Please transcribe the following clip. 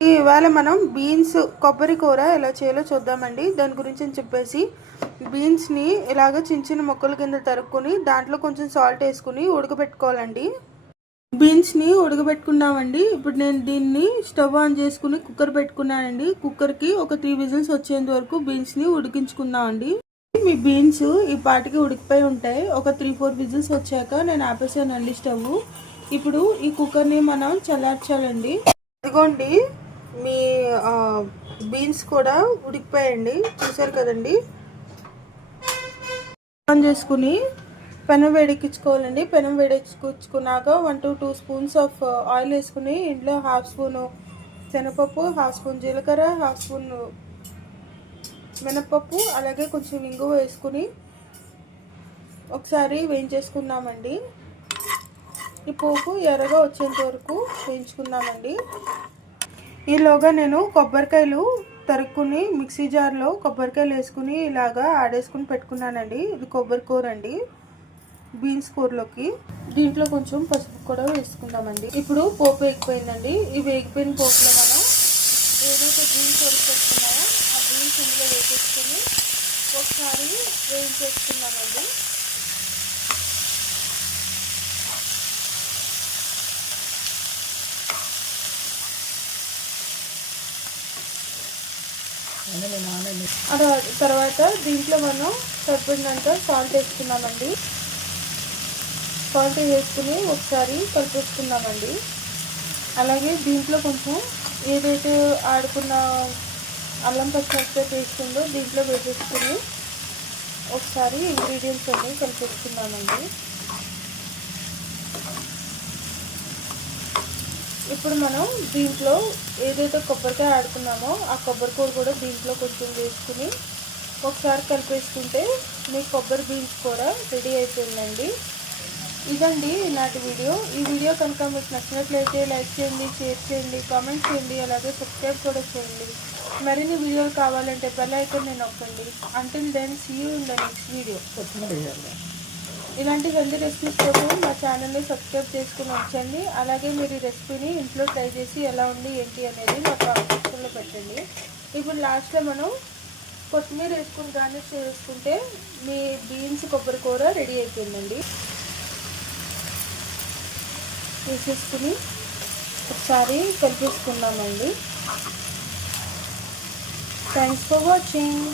ఇవాళ మనం బీన్స్ కొబ్బరి కూర ఎలా చేయాలో చూద్దామండి. దాని గురించి అని చెప్పేసి బీన్స్ని ఇలాగ చిన్న చిన్న ముక్కల కింద తరుక్కుని దాంట్లో కొంచెం సాల్ట్ వేసుకుని ఉడకబెట్టుకోవాలండి. బీన్స్ని ఉడకబెట్టుకున్నామండి. ఇప్పుడు నేను దీన్ని స్టవ్ ఆన్ చేసుకుని కుక్కర్ పెట్టుకున్నానండి. కుక్కర్కి ఒక 3 విజిల్స్ వచ్చేంత వరకు బీన్స్ని ఉడికించుకుందామండి. మీ బీన్స్ ఈ పాటికి ఉడికిపోయి ఉంటాయి. ఒక 3-4 విజిల్స్ వచ్చాక నేను ఆపేసానండి స్టవ్. ఇప్పుడు ఈ కుక్కర్ని మనం చల్లార్చాలండి. ఇదిగోండి మీ బీన్స్ కూడా ఉడికిపోయండి, చూసారు కదండి. ఆన్ చేసుకుని పెనం వేడెక్కించుకోవాలండి. పెనం వేడెక్కించుకున్నాక 1 to 2 స్పూన్స్ ఆఫ్ ఆయిల్ వేసుకుని ఇంట్లో 1/2 స్పూను శనగపప్పు, 1/2 స్పూన్ జీలకర్ర, 1/2 స్పూన్ మినపప్పు, అలాగే కొంచెం ఇంగువ వేసుకుని ఒకసారి వేయించేసుకున్నామండి. ఈ పోపు ఎర్రగా వచ్చేంత వరకు వేయించుకున్నామండి. ఈలోగా నేను కొబ్బరికాయలు తరుక్కుని మిక్సీ జార్లో కొబ్బరికాయలు వేసుకుని ఇలాగా ఆడేసుకుని పెట్టుకున్నానండి. ఇది కొబ్బరి కూర అండి, బీన్స్ కూరలోకి. దీంట్లో కొంచెం పసుపు కూడా వేసుకుందామండి. ఇప్పుడు పోపు వేగిపోయిందండి. ఈ వేగిపోయిన పోపులో మనం ఏదైతే బీన్స్ ఉడికిపెట్టుకున్నామో ఆ బీన్స్ ఇందులో వేసేసుకుని ఒకసారి వేయించేసుకున్నామండి. తర్వాత దీంట్లో మనం సరిపడినంత సాల్ట్ వేసుకున్నామండి. సాల్ట్ వేసుకుని ఒకసారి కలిపేసుకున్నామండి. అలాగే దీంట్లో కొంచెం ఏదైతే ఆడుకున్న అల్లం పచ్చిమిరపకాయ పేస్ట్ ఉందో దీంట్లో వేసేసుకుని ఒకసారి ఇంగ్రీడియంట్స్ అన్నీ కలిపేసుకున్నామండి. ఇప్పుడు మనం దీంట్లో ఏదైతే కొబ్బరికాయ ఆడుకున్నామో ఆ కొబ్బరి కూర కూడా దీంట్లో కొంచెం వేసుకుని ఒకసారి కలిపేసుకుంటే మీ కొబ్బరి బీన్స్ కూర రెడీ అయిపోయిందండి. ఇదండి ఈనాటి వీడియో. ఈ వీడియో కనుక మీకు నచ్చినట్లయితే లైక్ చేయండి, షేర్ చేయండి, కామెంట్ చేయండి, అలాగే సబ్స్క్రైబ్ కూడా చేయండి. మరిన్ని వీడియోలు కావాలంటే బెల్ ఐకాన్ నొక్కండి. Until then see you in the next video. ఇలాంటి హెల్తీ రెసిపీస్ కోసం మా ఛానల్ని సబ్స్క్రైబ్ చేసుకుని ఉంచండి. అలాగే మీరు ఈ రెసిపీని ఇంట్లో ట్రై చేసి ఎలా ఉంది ఏంటి అనేది మా కామెంట్ సెక్షన్లో పెట్టండి. ఇప్పుడు లాస్ట్లో మనం కొత్తిమీర వేసుకుని గార్నిష్ చేసుకుంటే మీ బీన్స్ కొబ్బరి కూర రెడీ అయిపోయిందండి. వేసేసుకుని ఒకసారి కలిపేసుకున్నామండి. Thanks for watching.